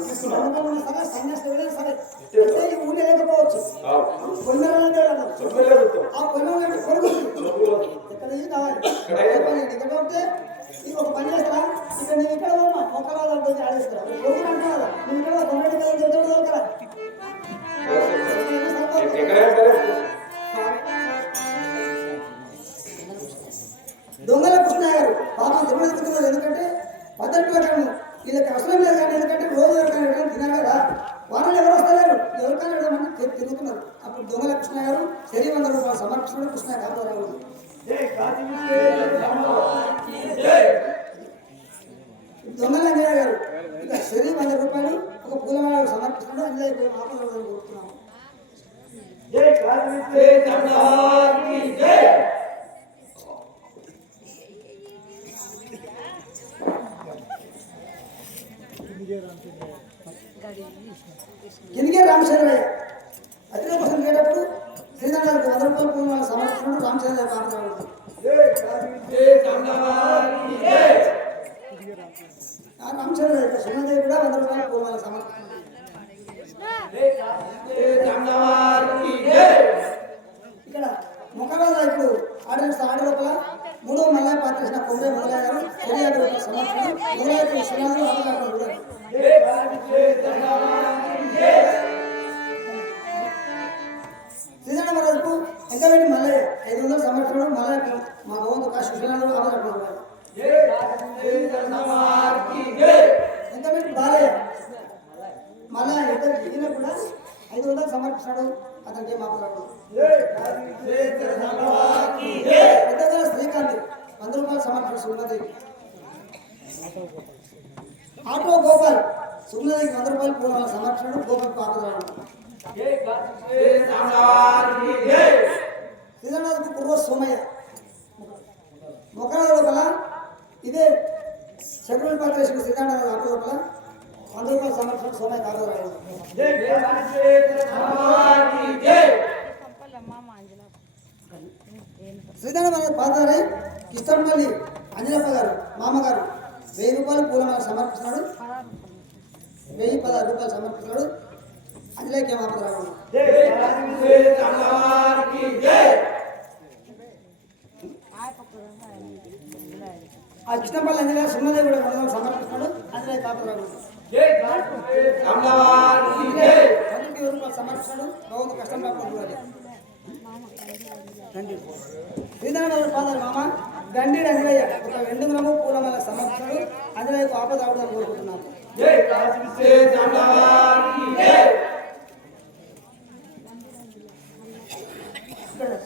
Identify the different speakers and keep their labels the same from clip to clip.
Speaker 1: సరే సన్యాసి సరే అంటే ఈ ఊళ్ళో లేకపోవచ్చు పొందరంటే ఆ ఇక్కడ ఇది కావాలి పని ఇది ఒక పని చేస్తారా ఇక్కడ నేను ఇక్కడ పోమా ఒక్క అంటే ఆడేస్తారా కదా నేను ఇక్కడ కదా దొరకరా దొంగల కృష్ణ గారు పాపం తిరుమల ఎందుకంటే ఎందుకంటే పద్ధతి ప్రకారం వీళ్ళకి అవసరం లేదు కానీ ఎందుకంటే రోజు ఎవరికైనా ఎక్కడైనా తినాలి కదా వాళ్ళు ఎవరు వస్తలేరు ఎవరికైనా ఎడమని తి- తిరుగుతున్నారు అప్పుడు దొంగల కృష్ణ గారు శరీరం వంద రూపాయలు సమర్పించడం కృష్ణ దొంగల గారు ఇక శరీరం వంద రూపాయలు ఒక పూలమాల సమర్పిస్తున్నాడు అందులో ఇప్పుడు కోరుతున్నాము గిరిగే అతిలో కోసం చేసేటప్పుడు శ్రీధర్లకు వంద రూపాయలు రామచంద్ర ఆపద ఆ రామచంద్ర యొక్క సున్నదేవి కూడా వంద రూపాయలు పూలమాల సమర్పిస్తున్నాడు ఇక్కడ ముఖరాజు ఇప్పుడు ఆడియన్స్ ఆడి లోపల మూడో మల్లయ్య పాత్ర చేసిన కొమ్మరే మొదలయ్య గారు అవకాశం కూడా శ్రీధర వెంకటరెడ్డి మల్లయ్య ఐదు వందలు సమర్పణలు మల్లయ్య మా కాశీ శ్రీనాథులు అవకాశం కూడా వెంకటరెడ్డి బాలయ్య? మల్లయ్య ఇద్దరు ఈయన కూడా ఐదు వందలు సమర్పిస్తాడు అతనికి ఏం ఆపరాడు పెద్దగా శ్రీకాంత్ వంద రూపాయలు సమర్పణ సుమదేవి ఆటో గోపాల్ సుమదేవికి వంద రూపాయలు పూర్వాలు సమర్పణడు గోపాల్ ఆపరాడు శ్రీధరనాథ్కు పూర్వ సోమయ్య. మొక్కల లోపల ఇదే శబరిమల పాత్ర వేసిన శ్రీధరనాథ్ ఆటో లోపల వంద రూపాయలు సమర్పణ సోమయ్య ఆపరాడు శ్రీధరన్ మన పాదారే కిష్టంపల్లి అంజనప్ప గారు మామగారు వెయ్యి రూపాయలు పూలమాల సమర్పిస్తున్నాడు. వెయ్యి పదహారు రూపాయలు సమర్పిస్తున్నాడు. అంజలేకి మాపదరావు ఆ కృష్ణపల్లి అంజలే సున్నదేవి కూడా వందలు సమర్పిస్తున్నాడు అంజలే కాపదరావు తండ్రికి రూపాయలు సమర్పిస్తున్నాడు భగవంతు కష్టం రాకుండా శ్రీధరనాథ ఫాదర్ మామ గండి అంజలయ్య ఒక వెండి గ్రాము పూలమాల సమర్పిస్తున్నాడు అంజలయ్యకు ఆపద రావడానికి కోరుకుంటున్నాను.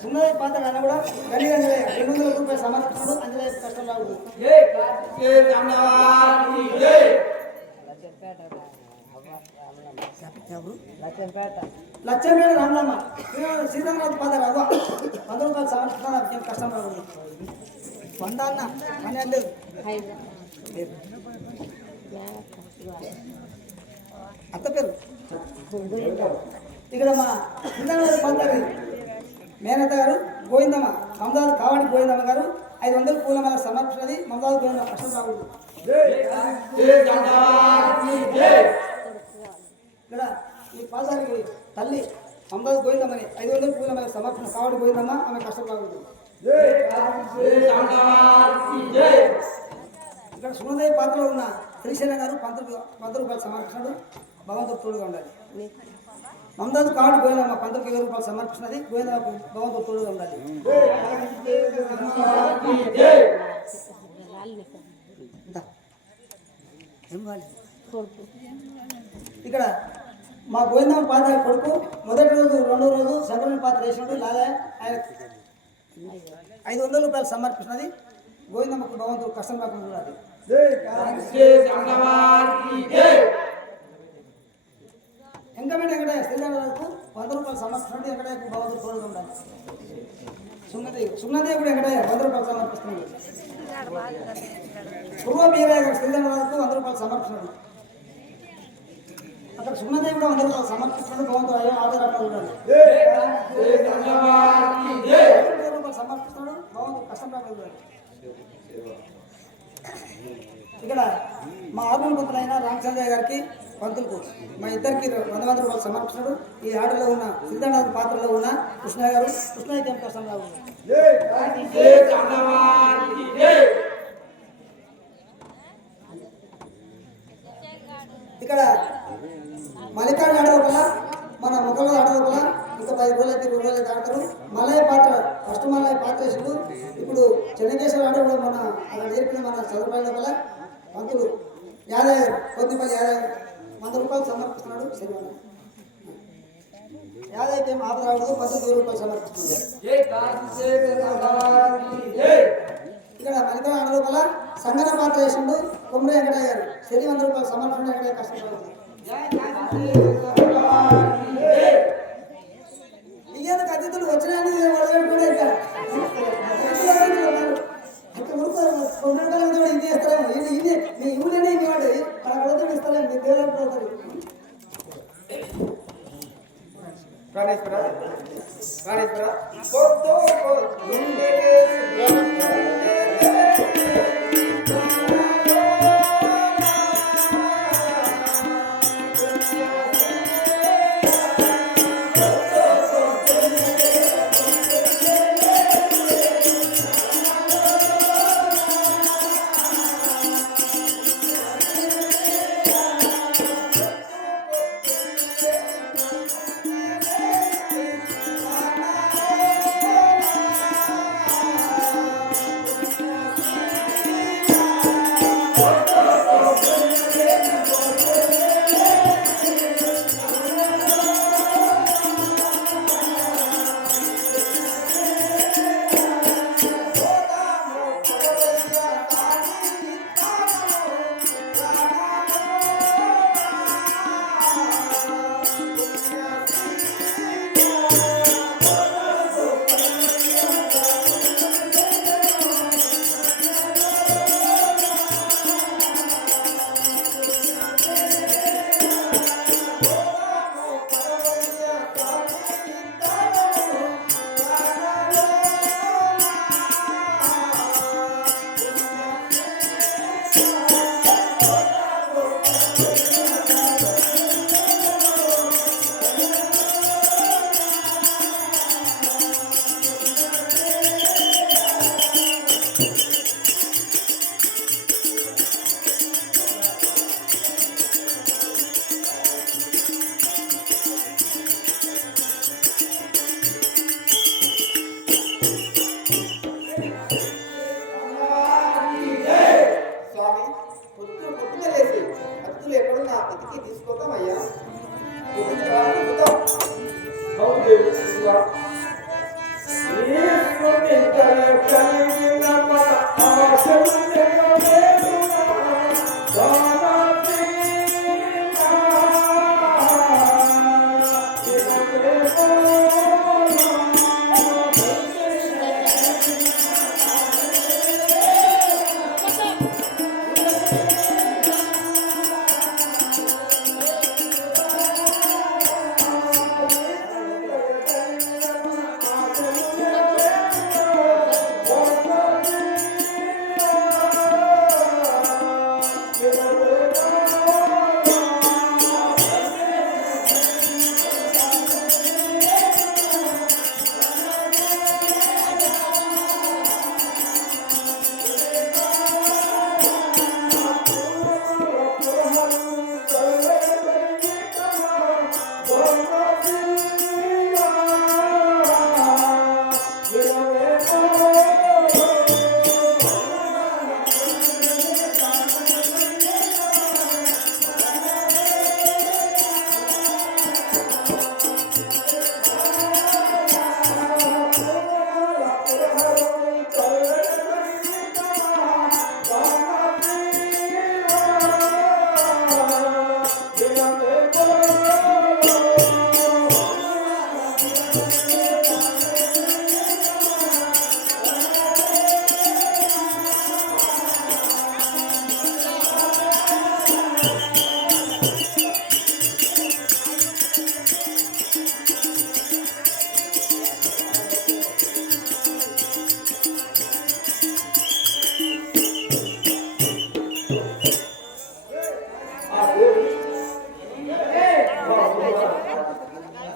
Speaker 1: ఇక్కడ సున్నదేవి పాత్ర అన్న కూడా గండి అంజలయ్య రెండు వందల రూపాయలు సమర్పిస్తున్నాడు అంజలయ్య కష్టం రాకూడదు లక్ష్మీపేట రామలమ్మ సీతారామరాజు పాదారు అవ్వ వంద రూపాయలు సమర్పిస్తున్నాడు నాకు ఏం కష్టం రాకూడదు వంద అన్న అని అనలేదు అత్త పేరు ఇక్కడ మా సీతారామరాజు పాదారి మేనత్త గారు గోవిందమ్మ మమదాలు కావడి గోవిందమ్మ గారు ఐదు వందల పూల మన సమర్పించినది మమదాలు గోవిందమ్మ కష్టం రాకూడదు ఇక్కడ ఈ పాదానికి తల్లి మమదాలు గోవిందమ్మని ఐదు వందల పూలమాల సమర్పణ కావడి గోవిందమ్మ ఆమె కష్టం రాకూడదు ఇక్కడ సుమదేవి పాత్రలో ఉన్న శ్రీశైలం గారు పంత పంత రూపాయలు సమర్పించాడు భగవంతుడు తోడుగా ఉండాలి. మమదాదు కాడు గోవిందమ్మ పంతొమ్మిది వేల రూపాయలు సమర్పించినది గోవిందమ్మకు భగవంతు తోడుగా ఉండాలి ఇక్కడ మా గోవిందమ్మ పాత్ర కొడుకు మొదటి రోజు రెండో రోజు శబరిమల పాత్ర వేసినాడు లాగా ఆయన ఐదు వందల రూపాయలు సమర్పించినది గోవిందమ్మకు భగవంతుడు కష్టం రాకుండా చూడాలి ఎంకమెంట్ వెంకటయ్య శ్రీరామరాజుకు వంద రూపాయలు సమర్పించినది వెంకటయ్యకు భగవంతుడు తోడుగా ఉండాలి సున్నదేవి సున్నదేవి కూడా వెంకటయ్య వంద రూపాయలు సమర్పిస్తున్నాడు పూర్వ బీరయ్య గారు శ్రీరామరాజుకు వంద రూపాయలు సమర్పించినాడు అక్కడ సున్నదేవి కూడా వంద రూపాయలు సమర్పించినాడు భగవంతుడు అయ్యో రూపాయలు సమర్పిస్తున్నాడు భగవంతుడు రాకుండా చూడాలి ఇక్కడ మా ఆర్మల్ మంత్రులైన రామచంద్రయ్య గారికి పంతులకు మా ఇద్దరికి వంద వంద రూపాయలు సమర్పించాడు ఈ ఆటలో ఉన్న సిద్ధార్థ పాత్రలో ఉన్న కృష్ణ గారు కృష్ణ క్యాంప్ కష్టంగా ఇక్కడ మలికాడు ఆడే మన ముఖంలో ఆడే ఇంకా పది రోజులు అయితే ఇరవై రోజులు ఆడతారు. మల్లయ్య పాత్ర ఫస్ట్ మల్లయ్య పాత్ర వేసిండు. ఇప్పుడు చెన్నకేశ్వర ఆడే కూడా మన అక్కడ నేర్పిన మన చదువుపల్లి లోపల పంతులు యాదయ్య గారు కొద్దిపల్లి యాదయ్య వంద రూపాయలు సమర్పిస్తున్నాడు శనివారం. ఆపద రావద్దు పంతులు వెయ్యి రూపాయలు సమర్పిస్తున్నాడు ఇక్కడ ఆడే లోపల సంగన పాత్ర వేసిండు కొమ్మరి వెంకటయ్య గారు. శని వంద రూపాయలు సమర్పణ వెంకటయ్య కష్టపడుతుంది.
Speaker 2: Van a esperar, van a esperar. Por todo, por
Speaker 3: todo.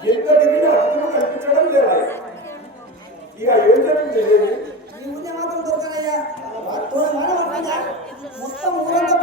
Speaker 4: ఎంత తిరిగినా అతిథులు కనిపించడం లేదా ఇక ఏం జరిగింది లేదు
Speaker 1: ఈ మాత్రం దొరకనయ్యా మొత్తం ఊరంతా